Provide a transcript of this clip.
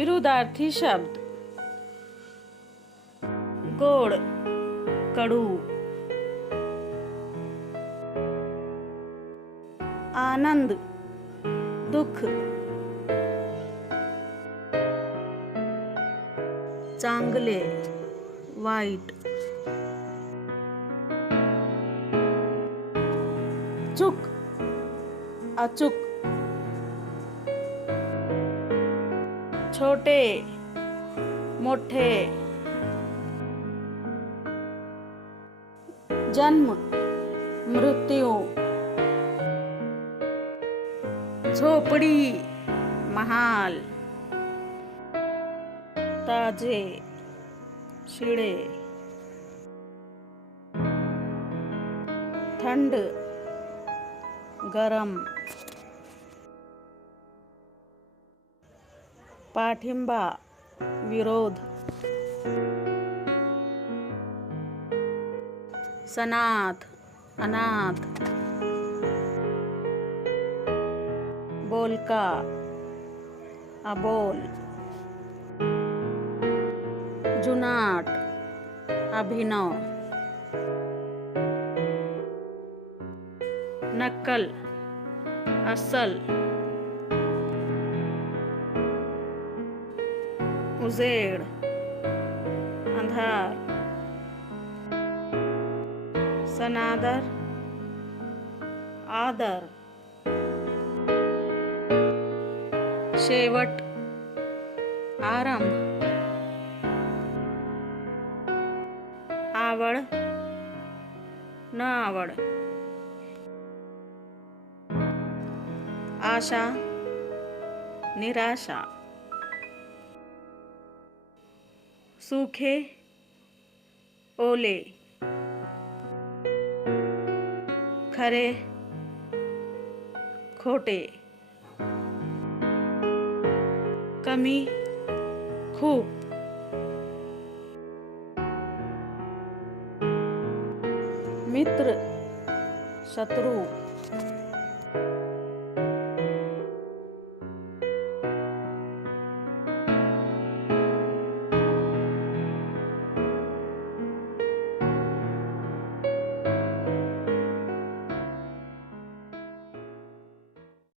विरुद्धार्थी शब्द गोड, कडू, आनंद, दुःख, चांगले, वाईट, चूक, अचूक, छोटे, मोठे, जन्म, मृत्यू, झोपडी, महाल, ताजे, शिळे, थंड, गरम, पाठिंबा, विरोध, सनाथ, अनाथ, बोलका, अबोल, जुनाट, अभिनव, नक्कल, अस्सल, उजेड, अंधार, सनादर, आदर, शेवट, आरंभ, आवड, न आवड, आशा, निराशा, सूखे, ओले, खरे, खोटे, कमी, खूप, मित्र, शत्रू,